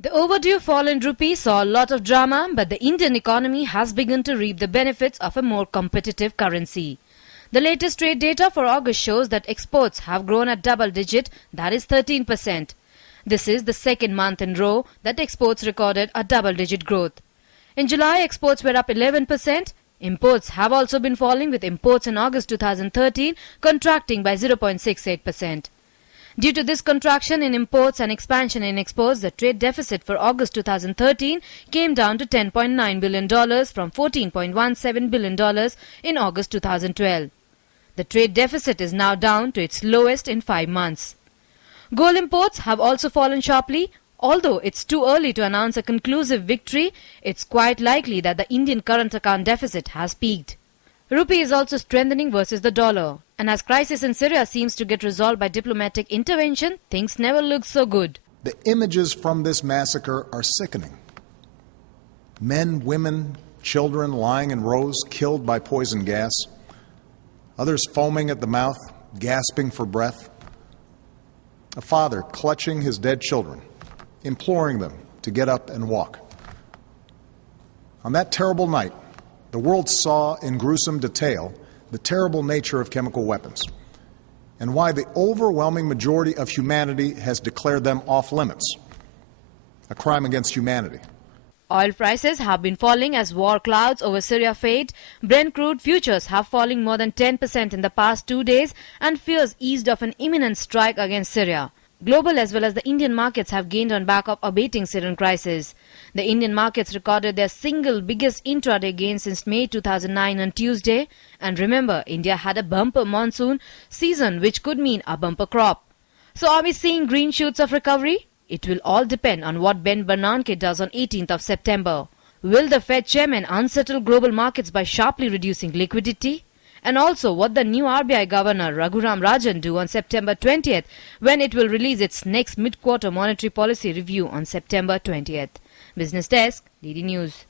The overdue fall in rupee saw a lot of drama, but the Indian economy has begun to reap the benefits of a more competitive currency. The latest trade data for August shows that exports have grown at double digit, that is 13%. This is the second month in a row that exports recorded a double-digit growth. In July, exports were up 11%. Imports have also been falling, with imports in August 2013 contracting by 0.68%. Due to this contraction in imports and expansion in exports, the trade deficit for August 2013 came down to $10.9 billion from $14.17 billion in August 2012. The trade deficit is now down to its lowest in 5 months. Gold imports have also fallen sharply. Although it's too early to announce a conclusive victory, it's quite likely that the Indian current account deficit has peaked. Rupee is also strengthening versus the dollar, and as crisis in Syria seems to get resolved by diplomatic intervention, things never look so good. The images from this massacre are sickening. Men, women, children lying in rows, killed by poison gas. Others foaming at the mouth, gasping for breath. A father clutching his dead children, imploring them to get up and walk. On that terrible night, the world saw in gruesome detail the terrible nature of chemical weapons and why the overwhelming majority of humanity has declared them off limits, a crime against humanity. Oil prices have been falling as war clouds over Syria fade. Brent crude futures have fallen more than 10% in the past 2 days, and fears eased of an imminent strike against Syria. Global as well as the Indian markets have gained on back of abating Syrian crisis. The Indian markets recorded their single biggest intraday gain since May 2009 on Tuesday. And remember, India had a bumper monsoon season, which could mean a bumper crop. So are we seeing green shoots of recovery? It will all depend on what Ben Bernanke does on 18th of September. Will the Fed chairman unsettle global markets by sharply reducing liquidity? And also what the new RBI Governor Raghuram Rajan do on September 20th, when it will release its next mid-quarter monetary policy review on September 20th. Business Desk, DD News.